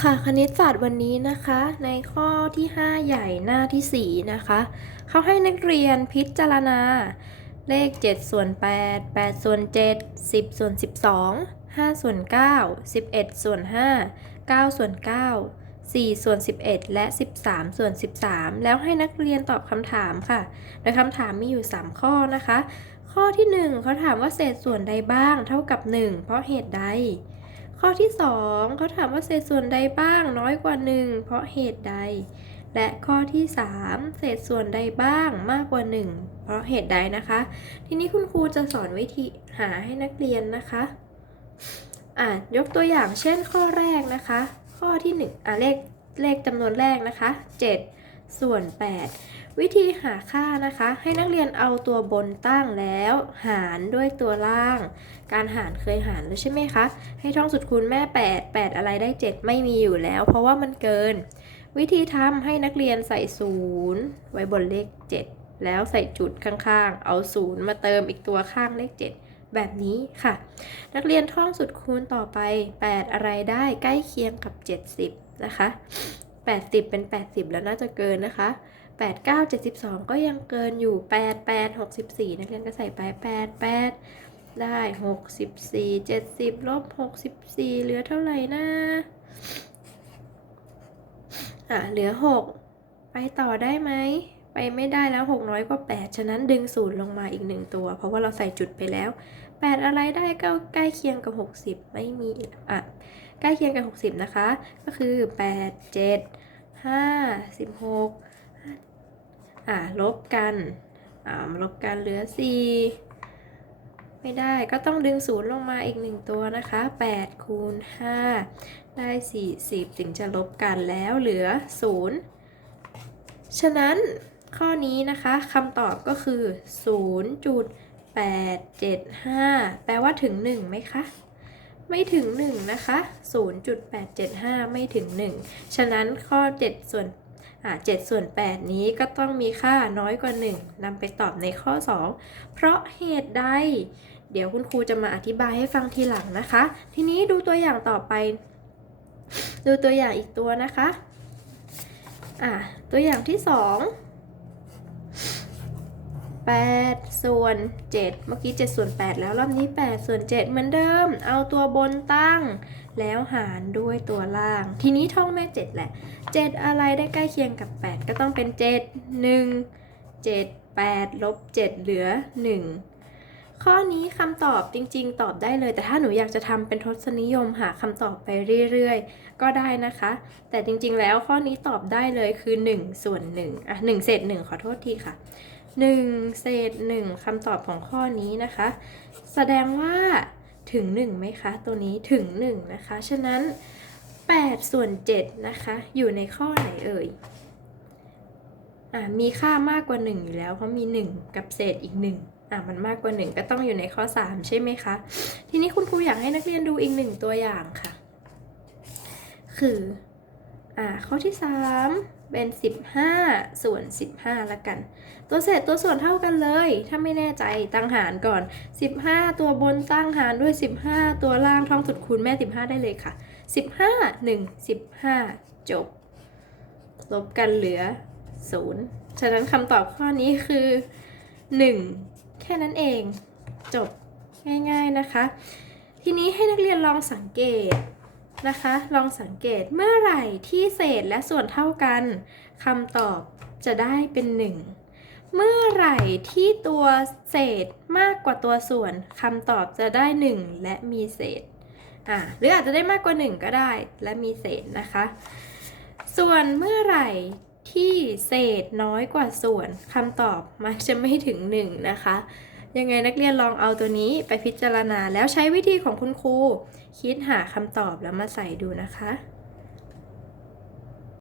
ค่ะคณิตศาสตร์วันนี้นะคะ ในข้อที่ 5 ใหญ่หน้าที่ 4 นะคะ เขาให้นักเรียนพิจารณา เลข 7 ส่วน 8 8 ส่วน 7 10 ส่วน 12 5 ส่วน 9 11 ส่วน 5 9 ส่วน 9 4 ส่วน 11 และ 13 ส่วน 13 แล้วให้นักเรียนตอบคำถามค่ะโดยคำถามมีอยู่ 3 ข้อนะคะ ข้อที่ 1เขาถามว่าเศษส่วนใดบ้างเท่ากับ 1 เพราะเหตุใด ข้อที่ 2 เขาถามว่าเศษส่วนใดบ้างน้อยกว่า 1 เพราะเหตุใด และข้อที่ 3 เศษส่วนใดบ้างมากกว่า 1 เพราะเหตุใดนะคะ ทีนี้คุณครูจะสอนวิธีหาให้นักเรียนนะคะอะยกตัวอย่างเช่นข้อแรกนะคะ ข้อที่ 1อะเลขเลขจำนวนแรกนะคะ 7 ส่วน 8 วิธีหาค่านะคะ ให้นักเรียนเอาตัวบนตั้งแล้ว หารด้วยตัวล่าง การหารเคยหารแล้วใช่ไหมคะ ให้ท่องสุดคูณแม่ 8 8 อะไรได้ 7 ไม่มีอยู่แล้ว เพราะว่ามันเกิน วิธีทำให้นักเรียนใส่ศูนย์ไว้บนเลข 7 แล้วใส่จุดข้างๆ เอาศูนย์มาเติมอีกตัวข้างเลข 7แบบนี้ค่ะ นักเรียนท่องสุดคูณต่อไป 8 อะไรได้ใกล้เคียงกับ 70 นะคะ 80 เป็น 80 แล้วน่าจะเกินนะคะ 8 9 72 ก็ยังเกินอยู่ 8 8 64 นักเรียนก็ใส่ไป 8 8 ได้ 64 70 ลบ 64 เหลือเท่าไหร่นะอะเหลือ 6 ไปต่อได้ไหม ไปไม่ได้แล้ว 6 น้อยกว่า 8 ฉะนั้นดึงศูนย์ลงมาอีก 1 ตัว เพราะว่าเราใส่จุดไปแล้ว 8 อะไรได้ก็ใกล้เคียงกับ 60 ไม่มีอะใกล้เคียงกับ 60 นะคะ ก็คือ 8 7 5 16อะลบกันอ่าลบกันเหลือ 4 ไม่ได้ก็ต้องดึงศูนย์ลงมาอีก 1 ตัวนะคะ 8 คูณ 5 ได้ 40 ถึงจะลบกันแล้วเหลือ 0 ฉะนั้นข้อนี้นะคะคำตอบก็คือ 8 7 5 แปลว่าถึง 1 ไหมคะ ไม่ถึง 1 นะคะ 0.875 ไม่ถึง 1 ฉะนั้นข้อ 7 ส่วนอ่า7ส่วน 8 นี้ก็ต้องมีค่าน้อยกว่า 1นำไปตอบในข้อ 2 เพราะเหตุใด เดี๋ยวคุณครูจะมาอธิบายให้ฟังทีหลังนะคะ ทีนี้ดูตัวอย่างต่อไป ดูตัวอย่างอีกตัวนะคะอะตัวอย่างที่ 2 8 ส่วน 7 เมื่อกี้ 7 ส่วน 8 แล้วรอบนี้ 8 ส่วน 7 เหมือนเดิม เอาตัวบนตั้ง แล้วหารด้วยตัวล่าง ทีนี้ท่องแม่ 7 แหละ 7 อะไรได้ใกล้เคียงกับ 8 ก็ต้องเป็น 7 1 7 8ลบ7เหลือ 1 ข้อนี้คำตอบจริง ๆ ตอบได้เลย แต่ถ้าหนูอยากจะทำเป็นทศนิยมหาคำตอบไปเรื่อยๆ ก็ได้นะคะ แต่จริงๆ แล้วข้อนี้ตอบได้เลยคือ 1 ส่วน1อะ1เศษ1ขอโทษทีค่ะ 1 เศษ 1คำตอบของข้อนี้นะคะ แสดงว่าถึง 1 ไหมคะ ตัวนี้ถึง 1 นะคะ ฉะนั้น 8 ส่วน 7 นะคะ อยู่ในข้อไหนเอ่ยอะมีค่ามากกว่า 1 อยู่แล้ว เพราะมี 1 กับเศษอีก 1อะมันมากกว่า 1 ก็ต้องอยู่ในข้อ 3 ใช่ไหมคะ ทีนี้คุณครูอยากให้นักเรียนดูอีกหนึ่งตัวอย่างค่ะ คือ อ่าข้อที่ 3 เป็น 15 ส่วน 15ละกัน ตัวเศษตัวส่วนเท่ากันเลย ถ้าไม่แน่ใจตั้งหารก่อน 15 ตัวบนตั้งหารด้วย 15 ตัวล่างท่องสุดคูณแม่ 15 ได้เลยค่ะ 15 1 15 จบ ลบกันเหลือ 0 ฉะนั้นคำตอบข้อนี้คือ 1 แค่นั้นเอง จบง่ายๆนะคะ ทีนี้ให้นักเรียนลองสังเกต นะคะ ลองสังเกตเมื่อไหร่ที่เศษและส่วนเท่ากันคำตอบจะได้เป็น 1 เมื่อไหร่ที่ตัวเศษมากกว่าตัวส่วนคำตอบจะได้ 1 และมีเศษอ่าหรืออาจจะได้มากกว่า 1 ก็ได้และมีเศษนะคะ ส่วนเมื่อไหร่ที่เศษน้อยกว่าส่วนคำตอบมันจะไม่ถึง 1 นะคะ ยังไงนักเรียนลองเอาตัวนี้ไปพิจารณาแล้วใช้วิธีของคุณครู คิดหาคำตอบแล้วมาใส่ดูนะคะ